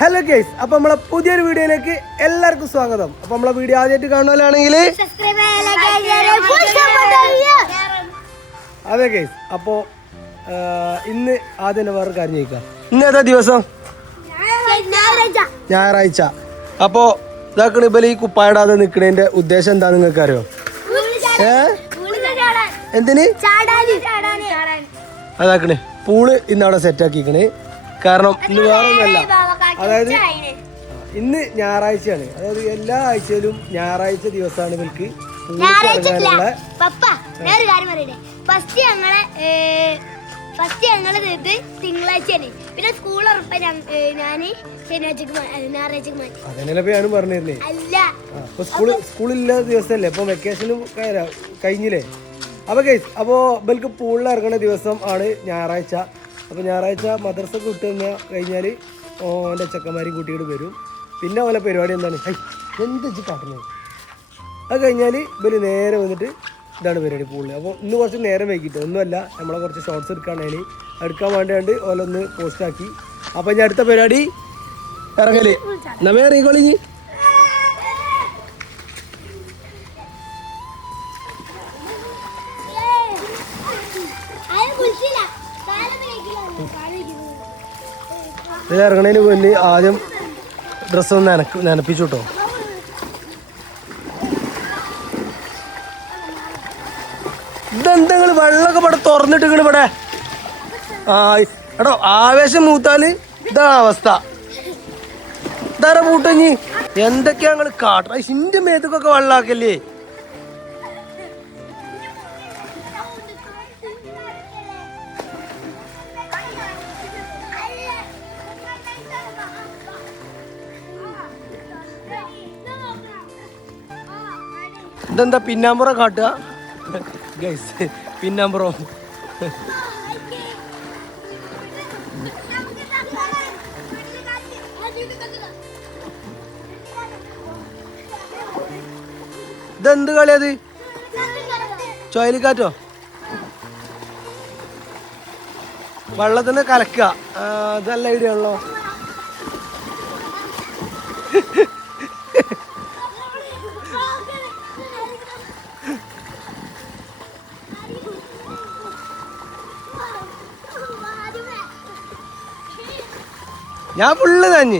Hello guys, അപ്പൊ നമ്മളെ പുതിയൊരു വീഡിയോയിലേക്ക് എല്ലാവർക്കും സ്വാഗതം. അപ്പൊ നമ്മളെ വീഡിയോ ആദ്യമായിട്ട് കാണുന്നവരാണെങ്കിൽ അതെ ഗൈസ്. അപ്പോ ഇന്ന് ആദ്യം വേറെ കാര്യം ചോദിക്കാം. ഇന്ന് ഏതാ ദിവസം? ഞായറാഴ്ച. അപ്പോ ഇതാക്കണ ഇപ്പൊ ഈ കുപ്പായിടാതെ നിക്കണേന്റെ ഉദ്ദേശം എന്താ നിങ്ങൾക്ക് അറിയോ? എന്തിന്? അതാക്കണേ പൂള് ഇന്ന് അവിടെ സെറ്റ് ആക്കിക്കണേ. കാരണം ഇന്ന് വേറെ ഒന്നല്ല, അതായത് ഇന്ന് ഞായറാഴ്ചയാണ്. അതായത് എല്ലാ ആഴ്ചയിലും ഞായറാഴ്ച ദിവസമാണ് ഇവർക്ക് ഇറങ്ങാനുള്ള. ഫസ്റ്റ് ഞങ്ങള് തിങ്കളാഴ്ചയാണ്, പിന്നെ സ്കൂൾ ഉറപ്പ് ഞാന് ഞായറാഴ്ചക്ക് മാറ്റി. അതന്നെയല്ലേ ഞാനും പറഞ്ഞിരുന്നേ. അല്ല, സ്കൂളില്ലാത്ത ദിവസമല്ലേ, ഇപ്പൊ വെക്കേഷനും കഴിഞ്ഞില്ലേ. അപ്പൊ ഗൈസ്, അപ്പോ ഇവർക്ക് പൂളിൽ ഇറങ്ങുന്ന ദിവസം ആണ് ഞായറാഴ്ച. അപ്പൊ ഞായറാഴ്ച മദ്രസ വിട്ട് കഴിഞ്ഞാൽ ഓൻ്റെ ചെക്കന്മാരും കൂട്ടിയിട്ട് വരും. പിന്നെ ഓലെ പരിപാടി എന്താണ്? എന്ത് വെച്ച് കാട്ടുന്നത്? അത് കഴിഞ്ഞാൽ ഇവര് നേരെ വന്നിട്ട് ഇതാണ് പരിപാടി പൂളിൽ. അപ്പോൾ ഇന്ന് കുറച്ച് നേരം വൈകിട്ട് ഒന്നുമല്ല, നമ്മളെ കുറച്ച് ഷോർട്സ് എടുക്കാനാണ്. എടുക്കാൻ വേണ്ടിയാണ്ട് ഓലൊന്ന് പോസ്റ്റാക്കി. അപ്പം ഇനി അടുത്ത പരിപാടി ഇറങ്ങല് നമ്മേ ഇറങ്ങിക്കോളിങ്ങി. ഇത് ഇറങ്ങണതിന് മുന്നേ ആദ്യം ഡ്രസ്സൊന്ന് നനപ്പിച്ചു കേട്ടോ. ഇതെന്താ നിങ്ങൾ വെള്ളമൊക്കെ ഇവിടെ തുറന്നിട്ട് ഇവിടെ? എടോ, ആവേശം മൂത്താല് ഇതാണ് അവസ്ഥ. ഇതാരാ പൂട്ടഞ്ഞി? എന്തൊക്കെയാ നിങ്ങൾ കാട്ട? ഇന്റെ മേത്തക്കൊക്കെ വെള്ളാക്കല്ലേ? ഇതെന്താ പിന്നാമ്പുറ കാട്ടുക ഗൈസ്? പിന്നാമ്പുറം ഇതെന്ത് കളിയത്? ചുഴലിക്കാറ്റോ? വെള്ളത്തിന് കലക്കുക. ഇത് നല്ല ഐഡിയ ആണല്ലോ. ഞാൻ ഫുള്ള് നഞ്ഞ്.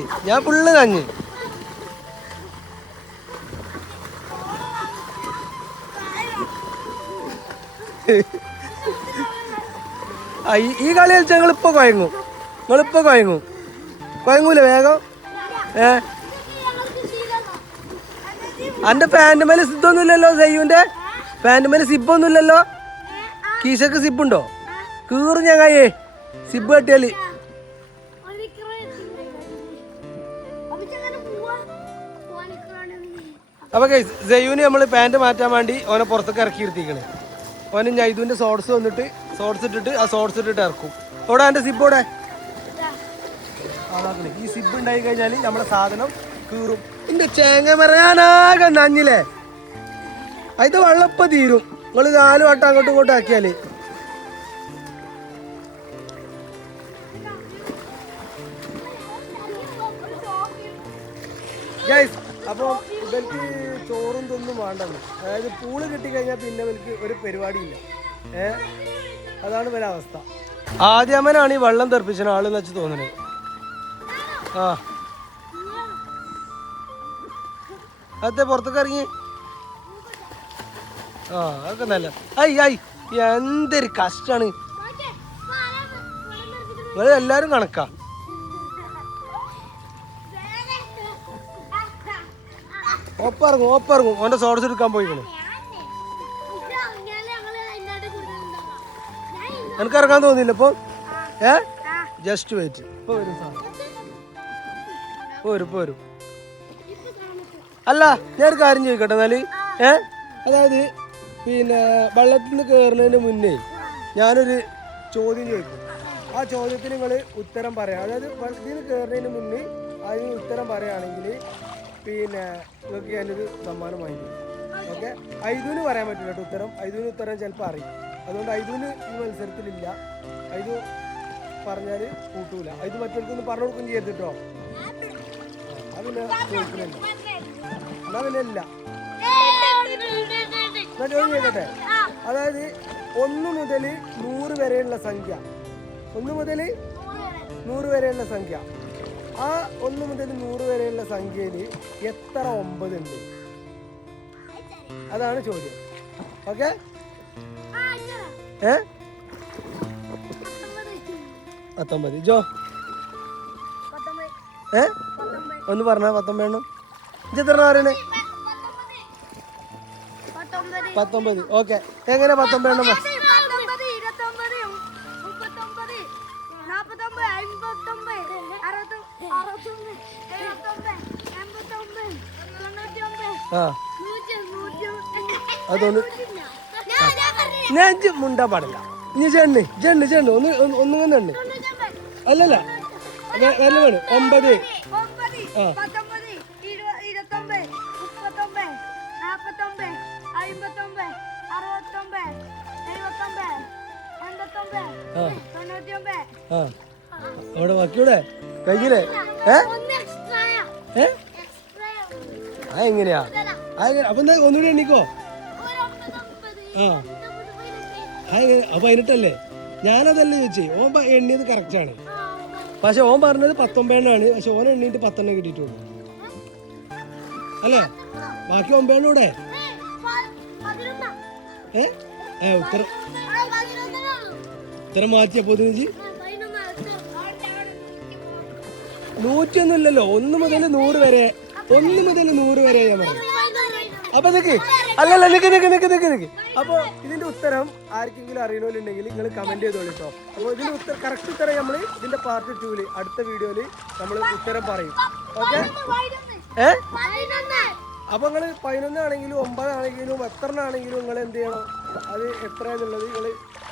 ഈ കളി കളിച്ചാൽ നിങ്ങളിപ്പോ കുഴങ്ങൂല വേഗം. അന്റെ പാന്റ് മേലെ സിബ്ബൊന്നുമില്ലല്ലോ? സയ്യുന്റെ പാന്റ് മേലെ സിബ്ബൊന്നുമില്ലല്ലോ? കീശക്ക് സിബുണ്ടോ? കീറ് ഞാൻ കയ്യേ സിബ് കെട്ടിയാല്. അപ്പൊ ജയ്യൂന് നമ്മള് പാന്റ് മാറ്റാൻ വേണ്ടി ഓനെ പുറത്തേക്ക് ഇറക്കി ഇരുത്തിക്കണേ. ഓന് ജയ്തുവിന്റെ ഷോർട്സ് വന്നിട്ട് ഷോർട്സ് ഇട്ടിട്ട് ഇറക്കും. ഇവിടെ എന്റെ സിബോടെ അതാക്കണേ. ഈ സിബ് ഉണ്ടായി കഴിഞ്ഞാല് നമ്മുടെ സാധനം കീറും. എന്റെ ചേങ്ങ പറയാനാകെ നഞ്ഞില്ലേ? അത് വെള്ളപ്പം തീരും. നിങ്ങള് 4 വട്ടം അങ്ങോട്ടും ഇങ്ങോട്ടും ആക്കിയാല്. ഗൈസ്, അപ്പോൾ ഇവർക്ക് ചോറും തൊന്നും വേണ്ടെന്ന്. അതായത് പൂള് കിട്ടിക്കഴിഞ്ഞാൽ പിന്നെ ഇവർക്ക് ഒരു പരിപാടിയില്ല. അതാണ് ഇവരുടെ അവസ്ഥ. ആദ്യമനാണ് ഈ വെള്ളം തെറിപ്പിച്ച ആളെന്ന് വെച്ച് തോന്നുന്നത്. അതെ, പുറത്തേക്ക് ഇറങ്ങി. അതൊക്കെ നല്ല. എന്തൊരു കഷ്ടാണ്. നിങ്ങൾ എല്ലാരും കണക്കാ. ഒപ്പിറങ്ങും. ഓന്റെ സോഡ്സ് എടുക്കാൻ പോയിക്കണേ. എനിക്ക് ഇറങ്ങാൻ തോന്നിയില്ല ഇപ്പൊ. Just wait. ഇപ്പൊ വരും സാധനം. വരും. അല്ല, ഞാനൊരു കാര്യം ചോദിക്കട്ടെ എന്നാല്. അതായത് പിന്നെ വെള്ളത്തിൽ നിന്ന് കയറുന്നതിന് മുന്നേ ഞാനൊരു ചോദ്യം ചോദിക്കും. ആ ചോദ്യത്തിന് നിങ്ങൾ ഉത്തരം പറയാം. അതായത് വെള്ളത്തിൽ നിന്ന് കയറുന്നതിന് മുന്നേ അതിന് ഉത്തരം പറയുകയാണെങ്കിൽ പിന്നെ നിങ്ങൾക്ക് ഞാനൊരു സമ്മാനം വാങ്ങിക്കും. ഓക്കെ? ഐദുവിന് പറയാൻ പറ്റില്ല കേട്ടോ ഉത്തരം. ഐദുവിന് ഉത്തരം ചിലപ്പോൾ അറിയും. അതുകൊണ്ട് ഐദുവിന് ഈ മത്സരത്തിലില്ല. ഐദു പറഞ്ഞാൽ കൂട്ടൂല. ഐദു മറ്റൊരുക്കൊന്നും പറഞ്ഞു കൊടുക്കുകയും ചെയ്യരുത് കേട്ടോ. പിന്നെ ചോദിക്കുന്നില്ല. എന്നാ പിന്നെ ഇല്ല. ഞാൻ ചോദ്യം ചോദിക്കട്ടെ? അതായത് 1 മുതൽ 100 വരെയുള്ള സംഖ്യ, 1 മുതൽ 100 വരെയുള്ള സംഖ്യ, ആ 1 മുതൽ 100 വരെയുള്ള സംഖ്യയിൽ എത്ര 9 ഉണ്ട്? അതാണ് ചോദ്യം. ഓക്കെ? 19. ജോ ഒന്ന് പറഞ്ഞ 19 എണ്ണം. എത്ര പറയണേ? 19. ഓക്കെ, എങ്ങനെ 19 എണ്ണം? 19 അതൊന്ന് ഞാൻ മുണ്ടാ പാടില്ല. ഇനി ചെണ്ണ് ഒന്നും തന്നെ അല്ലല്ല വേണം 9. ആ 99 അവിടെ ബാക്കിയൂടെ കഴിഞ്ഞില്ലേ? എങ്ങനെയാ? അപ്പൊ എന്താ ഒന്നുകൂടി എണ്ണിക്കോ? അപ്പൊ 18 ഞാനതല്ലേ ചോദിച്ചേ. ഓൻ എണ്ണിയത് കറക്റ്റ് ആണ്, പക്ഷെ ഓൻ പറഞ്ഞത് 19 എണ്ണാണ്. പക്ഷെ ഓൻ എണ്ണീട്ട് 10 എണ്ണം കിട്ടിയിട്ടുള്ളൂ അല്ലേ? ബാക്കി 9 എണ്ണൂടെ? ഉത്തരം മാറ്റിയപ്പോ 100 ഇല്ലല്ലോ. 1 മുതൽ 100 വരെ, 1 മുതൽ 100 വരെ ഞാൻ പറഞ്ഞു. അപ്പൊ നിക്ക് അല്ലല്ല നിക്ക്. അപ്പൊ ഇതിന്റെ ഉത്തരം ആർക്കെങ്കിലും അറിയണോന്നുണ്ടെങ്കിൽ നിങ്ങൾ കമന്റ് ചെയ്തോളൂ കേട്ടോ. അപ്പൊ ഇതിന്റെ ഉത്തരം കറക്റ്റ് ഉത്തരം നമ്മൾ ഇതിന്റെ പാർട്ട് 2 അടുത്ത വീഡിയോയില് നമ്മൾ ഉത്തരം പറയും. ഓക്കെ? അപ്പൊ നിങ്ങൾ 11 ആണെങ്കിലും 9 ആണെങ്കിലും എത്ര ആണെങ്കിലും നിങ്ങൾ എന്ത് ചെയ്യണം, അത് എത്രയാന്നുള്ളത് നിങ്ങൾ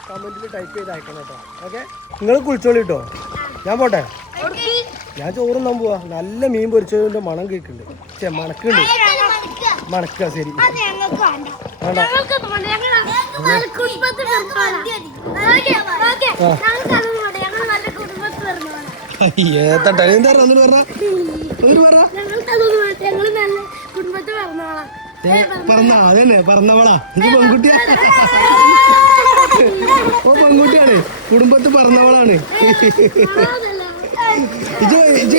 കമന്റിൽ ടൈപ്പ് ചെയ്ത് അയക്കണം കേട്ടോ. ഓക്കെ? നിങ്ങൾ കുളിച്ചോളി കേട്ടോ. ഞാൻ പോട്ടെ. ഞാൻ ചോറുന്നാൻ പോവാ. നല്ല മീൻ പൊരിച്ചതിന്റെ മണം കേൾക്കുന്നുണ്ട്. മണക്കുണ്ട്. മണക്ക ശരി ഏത്തട്ടെ എന്താ പറഞ്ഞ അതന്നെ പറഞ്ഞവളാ. ഇത് പെൺകുട്ടിയാ. ഓ പെൺകുട്ടിയാണ്, കുടുംബത്ത് പറഞ്ഞവളാണ്.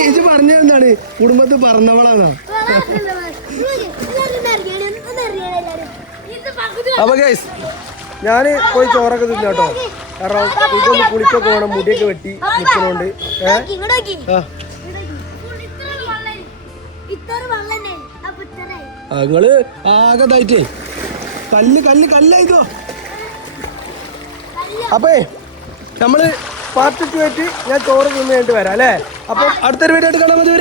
ഇജ് പറഞ്ഞ എന്താണ്? കുടുംബത്ത് പറഞ്ഞവളാണോ? അപ്പൊ ഗൈസ് ഞാൻ പോയി ചോറൊക്കെ തിന്നു കേട്ടോ. കാരണം ഇതൊന്ന് കുളിക്കൊക്കെ വേണം, മുടിയൊക്കെ വെട്ടി നിൽക്കണോണ്ട്. നിങ്ങള് ആകെ ഇതായിട്ടേ കല്ലായിക്കോ. അപ്പേ നമ്മള് പാർട്ട് 2 ആയിട്ട് ഞാൻ ചോറ് തിന്നു കഴിഞ്ഞിട്ട് വരാം അല്ലേ? അപ്പം അടുത്തൊരു വീഡിയോ ആയിട്ട് കാണാൻ മതി.